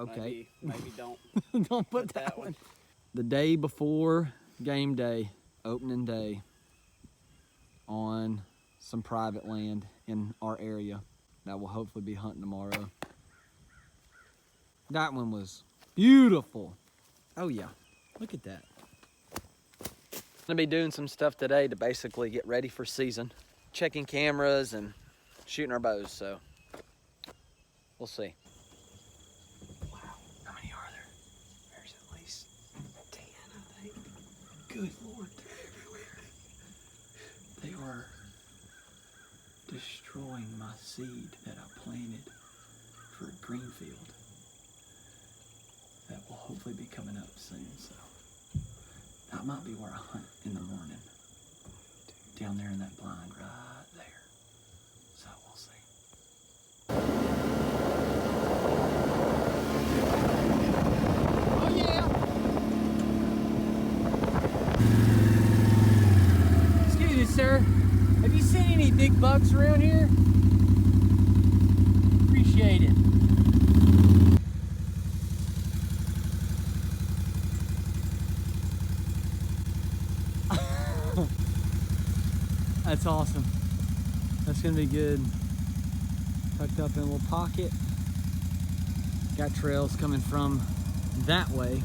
Okay. Maybe don't. Don't put that one. The day before game day, opening day, on some private land in our area that we'll hopefully be hunting tomorrow. That one was beautiful. Oh yeah, look at that. I'm gonna be doing some stuff today to basically get ready for season. Checking cameras and shooting our bows, so we'll see. Wow, how many are there? There's at least 10, I think. Good Lord, they're everywhere. They are destroying my seed that I planted for a green field that will hopefully be coming up soon, so that might be where I hunt in the morning. Down there in that blind right there. So we'll see. Oh yeah! Excuse me, sir. Have you seen any big bucks around here? Appreciate it. That's awesome. That's gonna be good. Tucked up in a little pocket. Got trails coming from that way,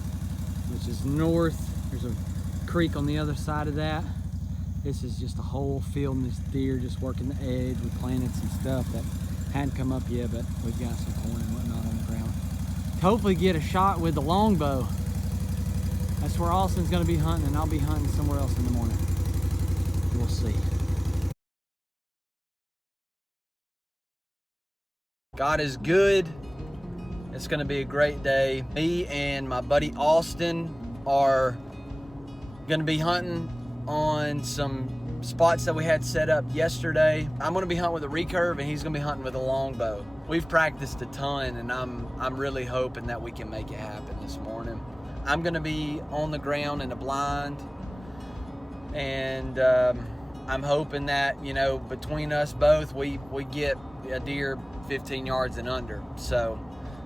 which is north. There's a creek on the other side of that. This is just a whole field and this deer just working the edge. We planted some stuff that hadn't come up yet, but we've got some corn and whatnot on the ground. Hopefully get a shot with the longbow. That's where Austin's gonna be hunting, and I'll be hunting somewhere else in the morning. We'll see. God is good. It's gonna be a great day. Me and my buddy Austin are gonna be hunting on some spots that we had set up yesterday. I'm gonna be hunting with a recurve and he's gonna be hunting with a longbow. We've practiced a ton and I'm really hoping that we can make it happen this morning. I'm gonna be on the ground in a blind, and I'm hoping that, you know, between us both, we get a deer 15 yards and under. So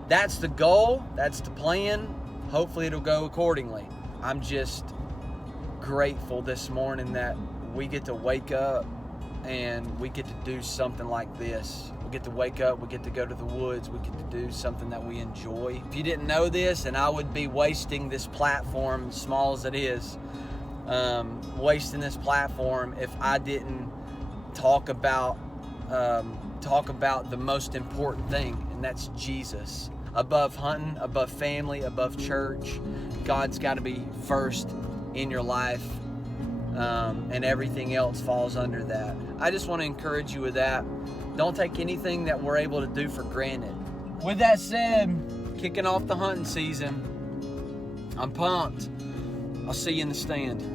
that's the goal, that's the plan. Hopefully it'll go accordingly. I'm just grateful this morning that we get to wake up and we get to do something like this. We get to wake up, we get to go to the woods, we get to do something that we enjoy. If you didn't know this, and I would be wasting this platform, small as it is, wasting this platform if I didn't talk about the most important thing, and that's Jesus. Above hunting, above family, above church, God's got to be first in your life, and everything else falls under that. I just want to encourage you with that. Don't take anything that we're able to do for granted. With that said, kicking off the hunting season, I'm pumped. I'll see you in the stand.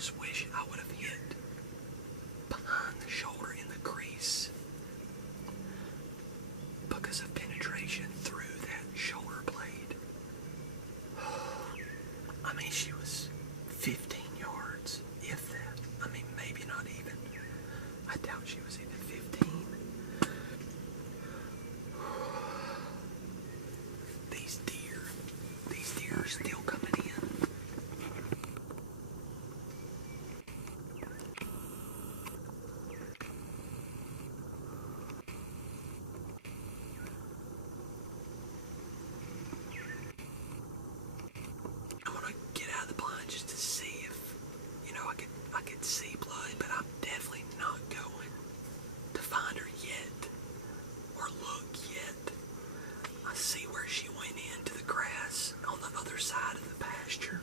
just wish I would have hit behind the shoulder in the crease because of penetration through that shoulder blade. I mean, she was 15 yards, if that. I mean, maybe not even. I doubt she was even 15. These deer are still coming in. I'm gonna get out of the blind just to see if, you know, I could see blood, but I'm definitely not going to find her yet or look yet. I see where she went into the grass on the other side of the pasture.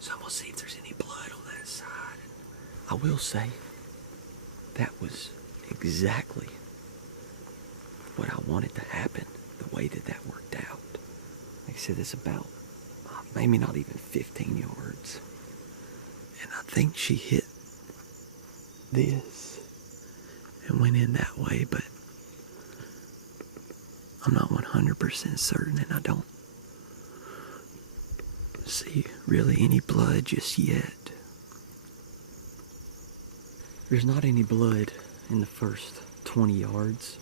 So I'm gonna see if there's any blood on that side. I will say that was exactly what I wanted to happen, the way that that worked out. Like I said, it's about maybe not even 15 yards. And I think she hit this and went in that way, but I'm not 100% certain, and I don't see really any blood just yet. There's not any blood in the first 20 yards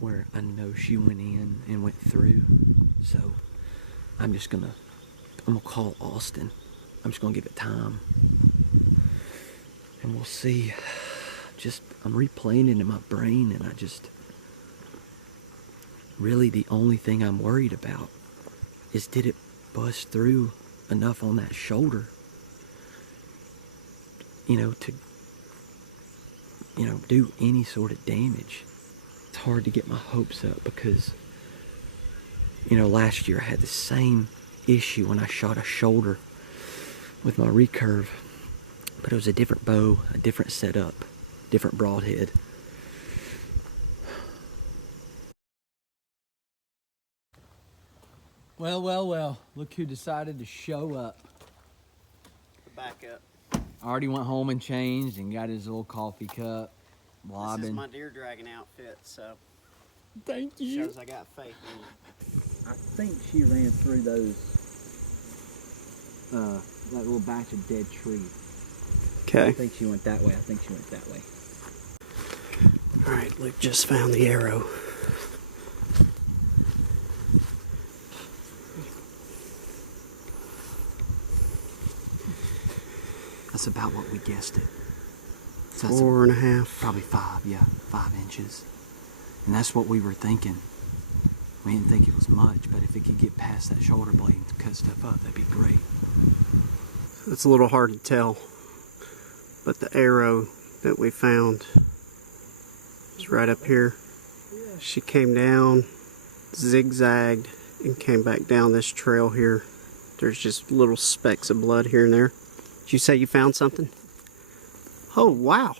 where I know she went in and went through. So I'm gonna call Austin. I'm just gonna give it time, and we'll see. I'm replaying it in my brain, and really the only thing I'm worried about is, did it bust through enough on that shoulder, to, do any sort of damage. It's hard to get my hopes up because, last year I had the same issue when I shot a shoulder with my recurve, but it was a different bow, a different setup, different broadhead. Well, look who decided to show up. Back up. I already went home and changed and got his little coffee cup. Blobbing. This is my deer dragging outfit, so thank you. Shows I got faith in you. I think she ran through that little batch of dead trees. Okay. I think she went that way. Alright, Luke just found the arrow. That's about what we guessed it. So 4.5. Probably 5 inches. And that's what we were thinking. We didn't think it was much, but if it could get past that shoulder blade and cut stuff up, that'd be great. It's a little hard to tell, but the arrow that we found is right up here. She came down, zigzagged, and came back down this trail here. There's just little specks of blood here and there. Did you say you found something? Oh, wow.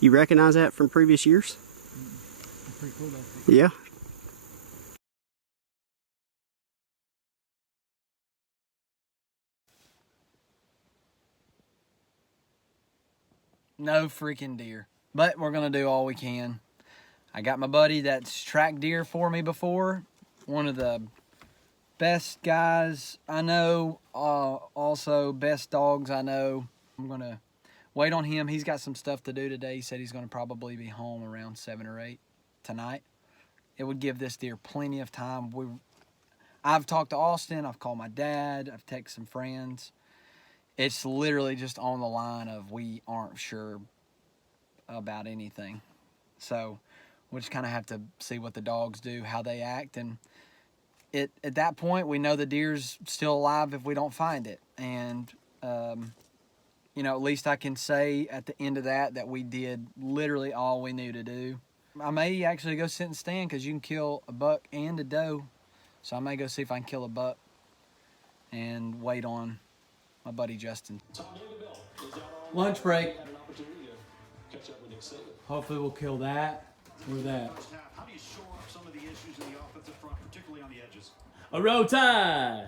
You recognize that from previous years? Pretty cool, yeah. No freaking deer. But we're going to do all we can. I got my buddy that's tracked deer for me before. One of the best guys I know. Also, best dogs I know. I'm going to wait on him. He's got some stuff to do today. He said he's going to probably be home around 7 or 8 tonight. It would give this deer plenty of time. I've talked to Austin. I've called my dad. I've texted some friends. It's literally just on the line of we aren't sure about anything. So we'll just kind of have to see what the dogs do, how they act. And at that point, we know the deer's still alive if we don't find it. And, at least I can say at the end of that we did literally all we knew to do. I may actually go sit and stand because you can kill a buck and a doe. So I may go see if I can kill a buck and wait on my buddy Justin. Lunch break. Hopefully we'll kill that or that. How do you shore up some of the issues in the offensive front, particularly on the edges? A row tie.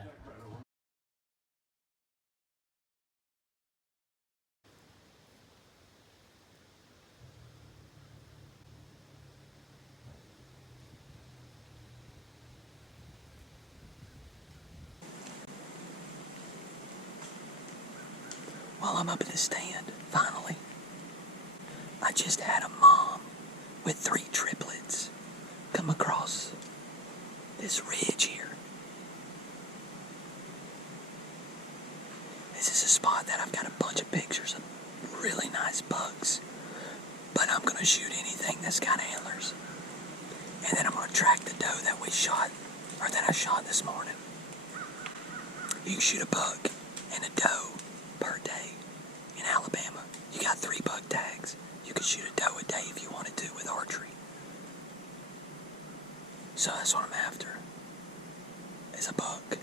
while I'm up in the stand, finally, I just had a mom with 3 triplets come across this ridge here. This is a spot that I've got a bunch of pictures of really nice bucks, but I'm going to shoot anything that's got antlers. And then I'm going to track the doe that we shot, or that I shot this morning. You can shoot a buck and a doe per day in Alabama. You got 3 buck tags. You can shoot a doe a day if you wanted to with archery. So that's what I'm after, is a buck.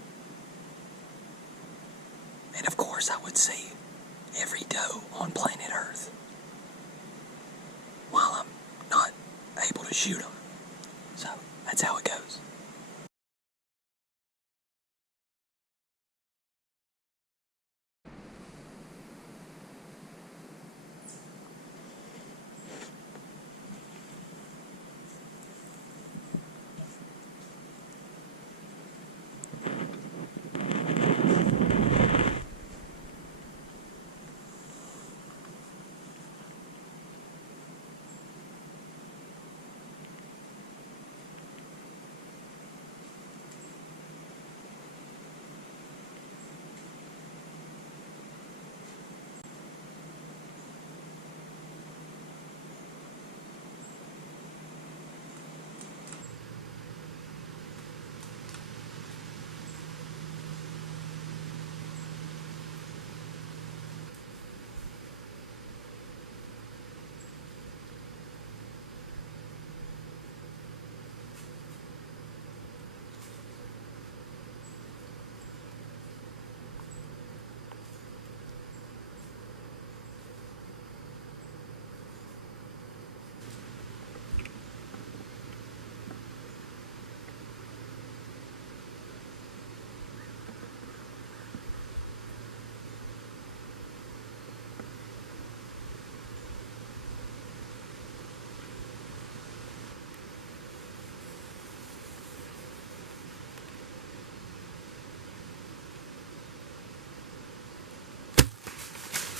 And of course I would see every doe on planet Earth while I'm not able to shoot them. So that's how it goes.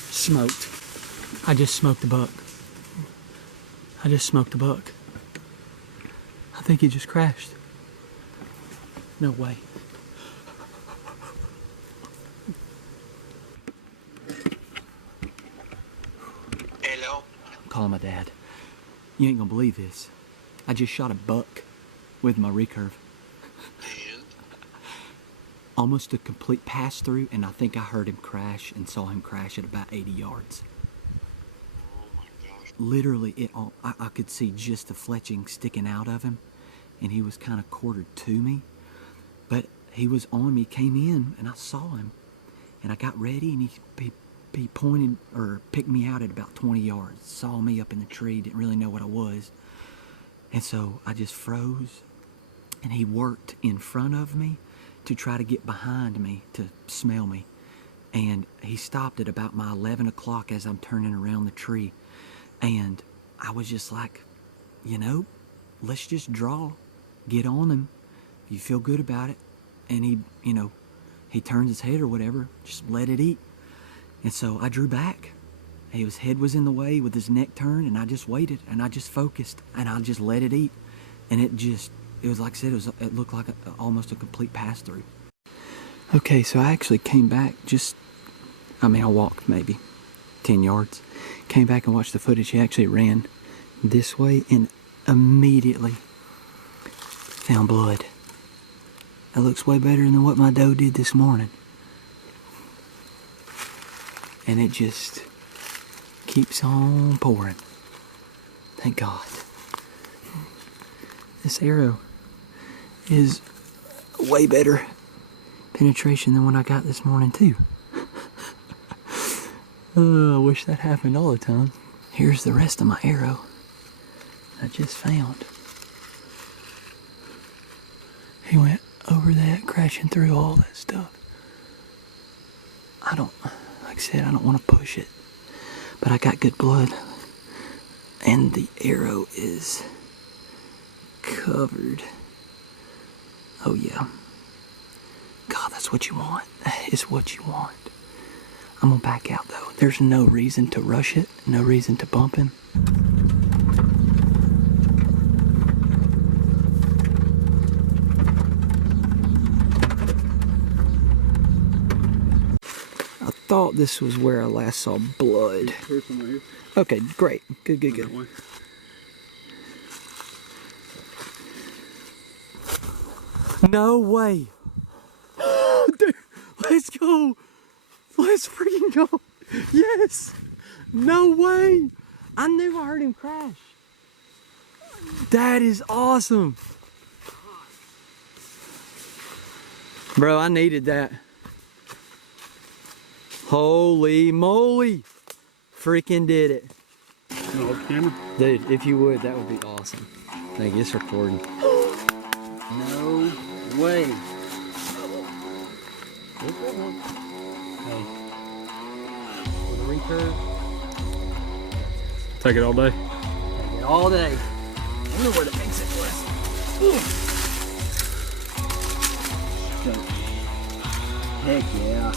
Smoked. I just smoked a buck. I think he just crashed. No way. Hello? I'm calling my dad. You ain't gonna believe this. I just shot a buck with my recurve. And? Almost a complete pass through, and I think I heard him crash and saw him crash at about 80 yards. Oh my gosh. Literally, I could see just the fletching sticking out of him, and he was kind of quartered to me. But he was on me, came in, and I saw him. And I got ready, and he pointed, or picked me out at about 20 yards. Saw me up in the tree, didn't really know what I was. And so I just froze, and he worked in front of me to try to get behind me to smell me. And he stopped at about my 11 o'clock as I'm turning around the tree. And I was just like, you know, let's just draw, get on him. If you feel good about it. And he, you know, he turns his head or whatever, just let it eat. And so I drew back. His head was in the way with his neck turned, and I just waited, and I just focused, and I just let it eat. And it was like I said, it looked like almost a complete pass through. Okay, so I actually came back I walked maybe 10 yards. Came back and watched the footage. He actually ran this way and immediately found blood. That looks way better than what my doe did this morning. And it just keeps on pouring. Thank God. This arrow is way better penetration than what I got this morning too. I wish that happened all the time. Here's the rest of my arrow I just found. He went over that, crashing through all that stuff. Like I said, I don't want to push it, but I got good blood, and the arrow is covered. Oh yeah. God, that's what you want. That is what you want. I'm gonna back out though. There's no reason to rush it, no reason to bump him. I thought this was where I last saw blood. Okay, great. Good. No way. Dude, let's go. Let's freaking go. Yes. No way. I knew I heard him crash. That is awesome. Bro, I needed that. Holy moly. Freaking did it. You know, camera? Dude, if you would, that would be awesome. Thank you. It's recording. No way. Hey. With a recurve. Take it all day. Take it all day. I wonder where the exit was. Heck yeah.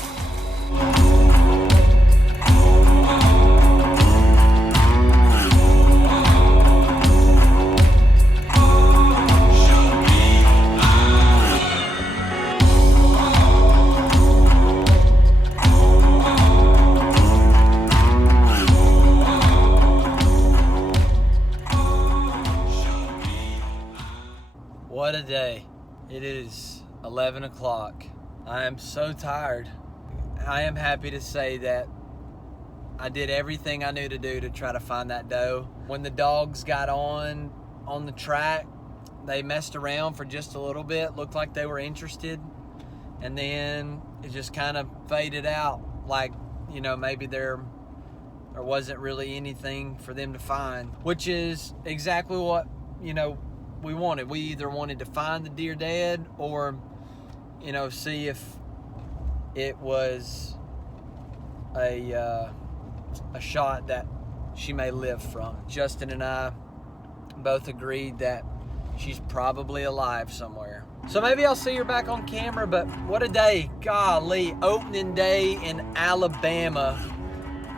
What a day. It is 11 o'clock. I am so tired. I am happy to say that I did everything I knew to do to try to find that doe. When the dogs got on the track, they messed around for just a little bit, looked like they were interested, and then it just kind of faded out, like, you know, maybe there wasn't really anything for them to find, which is exactly what, you know, we wanted. We either wanted to find the deer dead or, you know, see if it was a shot that she may live from. Justin and I both agreed that she's probably alive somewhere. So maybe I'll see her back on camera, but what a day. Golly, opening day in Alabama,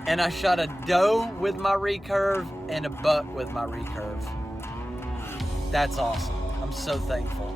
and I shot a doe with my recurve and a buck with my recurve. That's awesome. I'm so thankful.